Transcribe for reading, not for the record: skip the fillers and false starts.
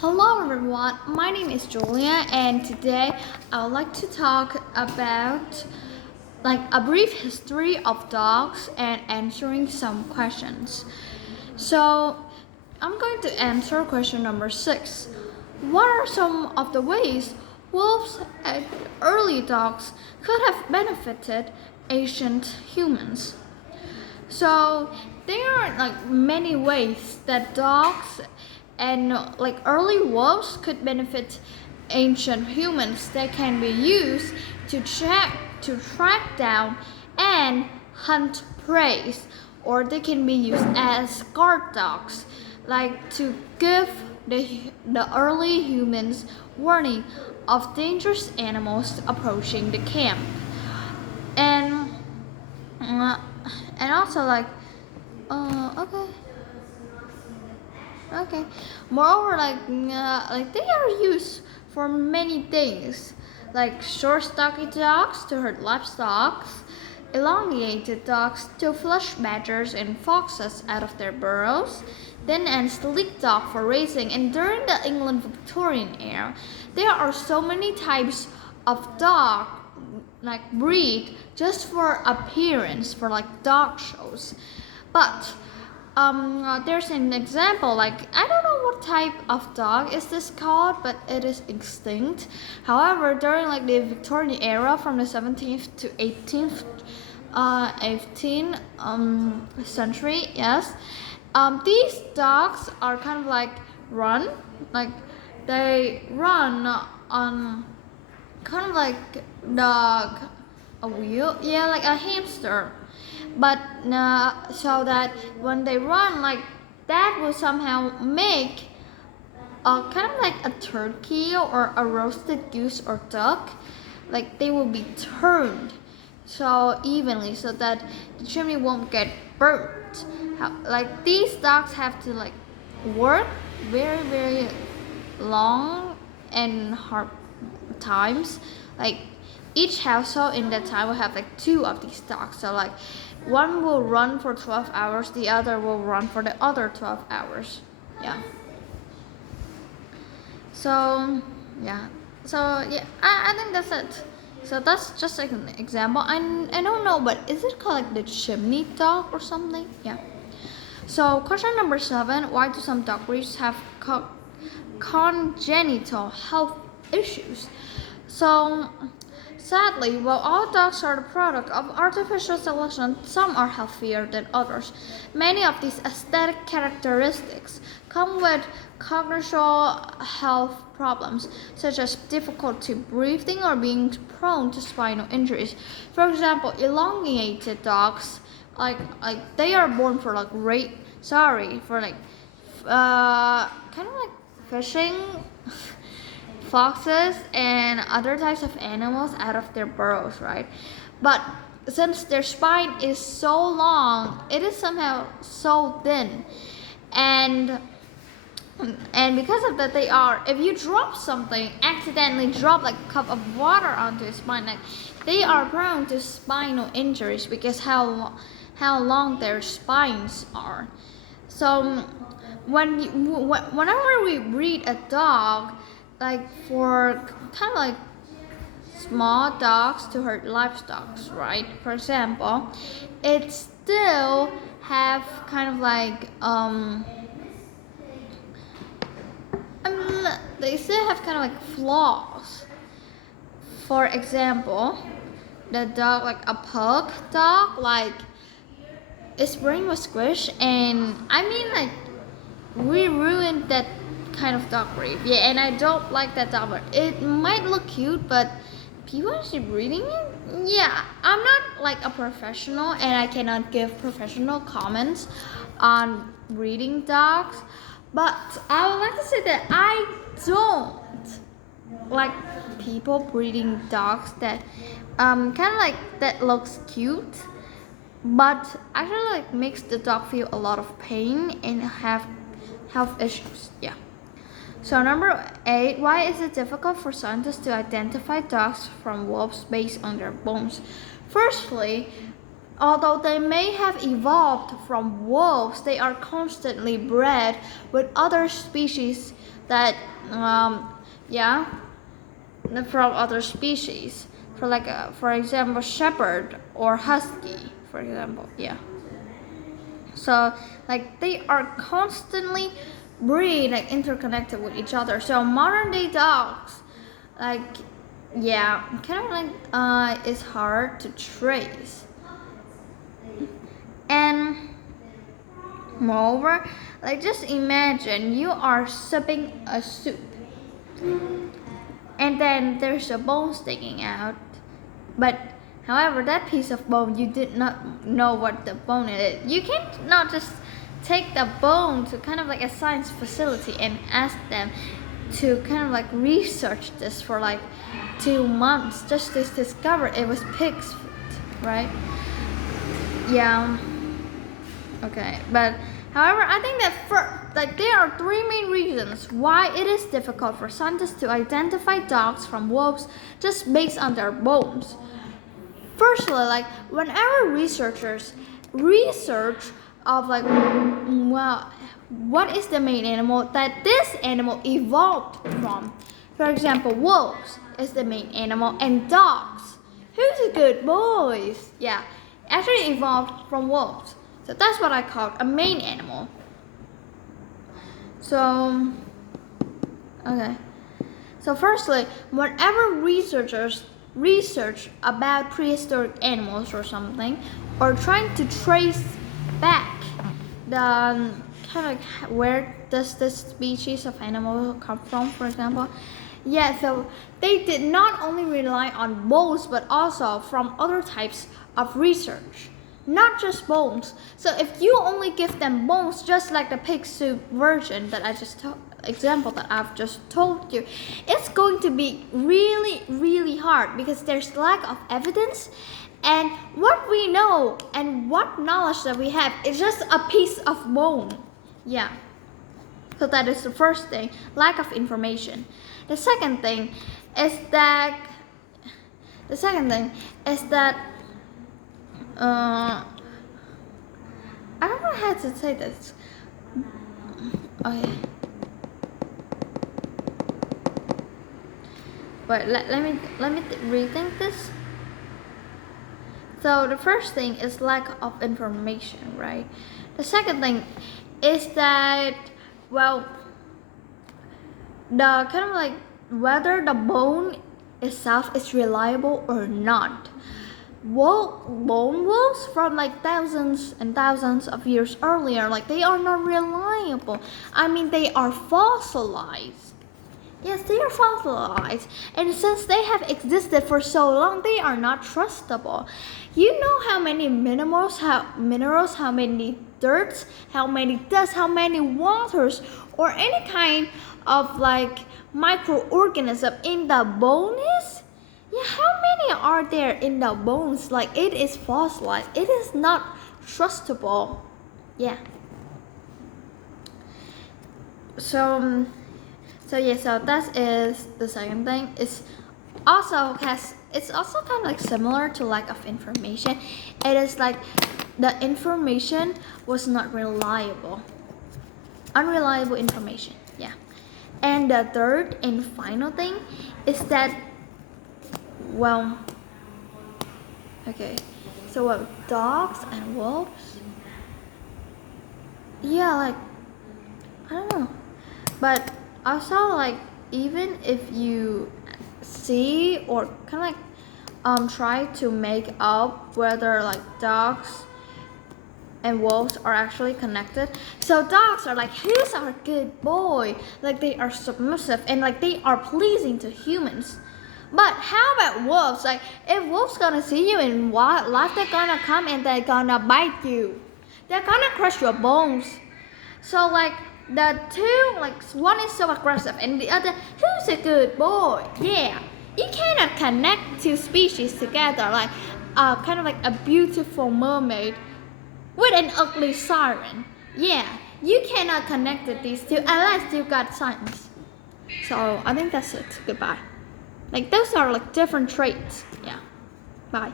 Hello everyone, my name is Julia and today I would like to talk about a brief history of dogs and answering some questions. So I'm going to answer question number 6. What are some of the ways wolves and early dogs could have benefited ancient humans? So there are many ways that dogs and early wolves could benefit ancient humans that can be used to track down and hunt prey, or they can be used as guard dogs, like to give the early humans warning of dangerous animals approaching the camp. And uh, and also okay. Okay. Moreover, they are used for many things, like short stocky dogs to herd livestock, elongated dogs to flush badgers and foxes out of their burrows, then and sleek dog for racing. And during the England Victorian era, there are so many types of dog breed just for appearance for dog shows, but there's an example, I don't know what type of dog is this called, but it is extinct. However, during the Victorian era from the 17th to 18th century, yes, these dogs are kind of run, like they run on kind of dog a wheel, yeah, like a hamster, but so that when they run that will somehow make kind of like a turkey or a roasted goose or duck, they will be turned so evenly so that the chimney won't get burnt. These dogs have to work very very long and hard times. Each household in that time will have two of these dogs, so one will run for 12 hours, the other will run for the other 12 hours. Yeah. So yeah. I think that's it. So that's just an example. I don't know, but is it called the chimney dog or something? Yeah. So question number 7: why do some dog breeds have congenital health issues? So sadly, while all dogs are the product of artificial selection, some are healthier than others. Many of these aesthetic characteristics come with congenital health problems, such as difficulty breathing or being prone to spinal injuries. For example, elongated dogs, they are born for kind of fishing foxes and other types of animals out of their burrows, right? But since their spine is so long, it is somehow so thin, and because of that, if you drop something, accidentally drop a cup of water onto his spine, they are prone to spinal injuries because how long their spines are. So whenever we breed a dog, for kind of small dogs to herd livestock, right? For example, it still have kind of they still have kind of flaws. For example, the dog, a pug dog, its brain was squished, and we ruined that kind of dog breed. Yeah, and I don't like that dog breed. It might look cute, but people actually breeding it? Yeah, I'm not a professional, and I cannot give professional comments on breeding dogs. But I would like to say that I don't like people breeding dogs that kind of that looks cute, but actually makes the dog feel a lot of pain and have health issues. Yeah. So number 8: why is it difficult for scientists to identify dogs from wolves based on their bones? Firstly, Although they may have evolved from wolves, they are constantly bred with other species that, yeah, from other species. For example, shepherd or husky, for example, yeah. So like they are constantly breed like interconnected with each other. So modern day dogs, like yeah, kind of like it's hard to trace. And moreover, like just imagine you are sipping a soup and then there's a bone sticking out. But however, that piece of bone, you did not know what the bone is. You can't not just take the bone to kind of like a science facility and ask them to kind of like research this for like 2 months just to discover it was pig's foot, right? Yeah. Okay, but however, I think that there are 3 main reasons why it is difficult for scientists to identify dogs from wolves just based on their bones. Firstly, like whenever researchers research of like, well, what is the main animal that this animal evolved from? For example, wolves is the main animal and dogs. Who's a good boys? Yeah, actually evolved from wolves. So that's what I call a main animal. So, okay. So firstly, whenever researchers research about prehistoric animals or something, or trying to trace back the kind of like where does this species of animal come from, for example. Yeah, so they did not only rely on bones but also from other types of research, not just bones. So if you only give them bones, just like the pig soup version that I just example that I've just told you, it's going to be really hard because there's lack of evidence, and what we know and what knowledge that we have is just a piece of bone. Yeah. So that is the first thing, lack of information. The second thing is that I don't know how to say this. Okay. But let me rethink this. So the first thing is lack of information, right? The second thing is that, well, the kind of like whether the bone itself is reliable or not. Bone wolves from like thousands and thousands of years earlier, like they are not reliable. I mean, they are fossilized. Yes, they are fossilized, and since they have existed for so long, they are not trustable. You know how many minerals, how many dirts, how many dust, how many waters, or any kind of like microorganism in the bone is? Yeah, how many are there in the bones? Like it is fossilized. It is not trustable. Yeah. So that is the second thing. It's also kind of like similar to lack of information. It is like the information was not reliable. Unreliable information. Yeah. And the third and final thing is that, well, okay, so what, dogs and wolves? Yeah, like, I don't know. But also, like, even if you see or kind of like try to make up whether like dogs and wolves are actually connected. So dogs are like, who's our good boy? Like they are submissive and like they are pleasing to humans. But how about wolves? Like if wolves gonna see you in wildlife, they're gonna come and they're gonna bite you. They're gonna crush your bones. So like the two, like one is so aggressive and the other, who's a good boy? Yeah. You cannot connect two species together like kind of like a beautiful mermaid with an ugly siren. Yeah, you cannot connect these two unless you got science. So I think that's it. Goodbye. Like those are like different traits. Yeah. Bye.